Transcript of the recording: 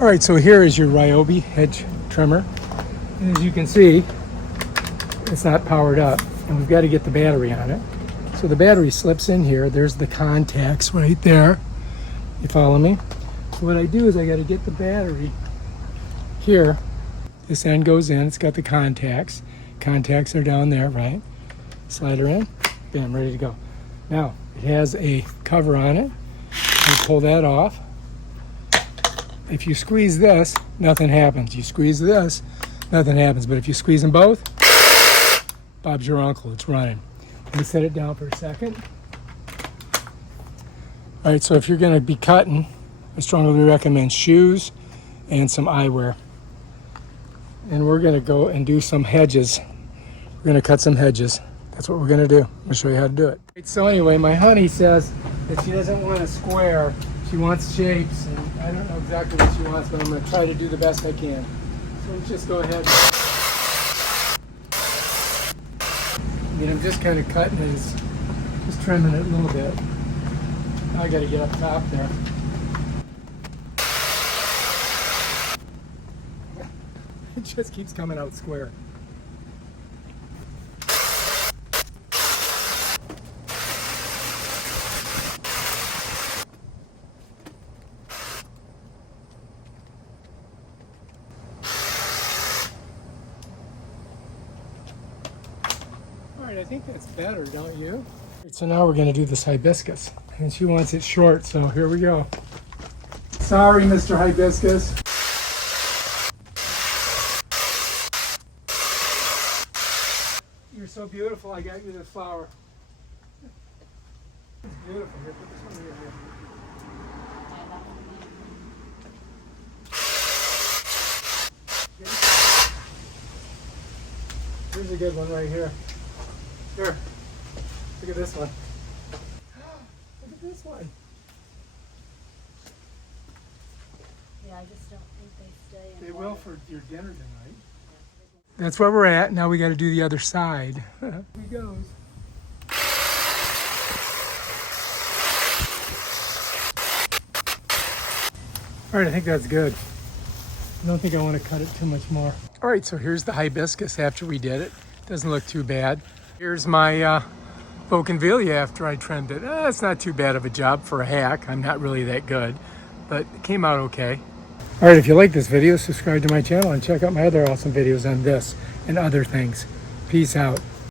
All right, so here is your Ryobi Hedge trimmer. And as you can see, it's not powered up, and we've got to get the battery on it. So the battery slips in here. There's the contacts right there. You follow me? So what I do is I got to get the battery here. This end goes in. It's got the contacts. Contacts are down there, right? Slide her in. Bam, ready to go. Now, it has a cover on it. I pull that off. If you squeeze this, nothing happens. You squeeze this, nothing happens. But if you squeeze them both, Bob's your uncle. It's running. Let me set it down for a second. All right, so if you're going to be cutting, I strongly recommend shoes and some eyewear. And we're going to go and do some hedges. We're going to cut some hedges. That's what we're going to do. I'm going to show you how to do it. So anyway, my honey says that she doesn't want a square. She wants shapes, and I don't know exactly what she wants, but I'm going to try to do the best I can. So let's just go ahead. I'm just kind of cutting it, just trimming it a little bit. Now I got to get up top there. It just keeps coming out square. I think that's better, don't you? So now we're going to do this hibiscus. And she wants it short, so here we go. Sorry, Mr. Hibiscus. You're so beautiful, I got you this flower. It's beautiful. Here, put this one here. Here's a good one right here. Here, look at this one. Look at this one. Yeah, I just don't think they stay in They water. will for your dinner tonight. That's where we're at. Now we got to do the other side. Here he goes. All right, I think that's good. I don't think I want to cut it too much more. All right, so here's the hibiscus after we did it. Doesn't look too bad. Here's my bougainvillea after I trimmed it. It's not too bad of a job for a hack. I'm not really that good, but it came out okay. All right, if you like this video, subscribe to my channel and check out my other awesome videos on this and other things. Peace out.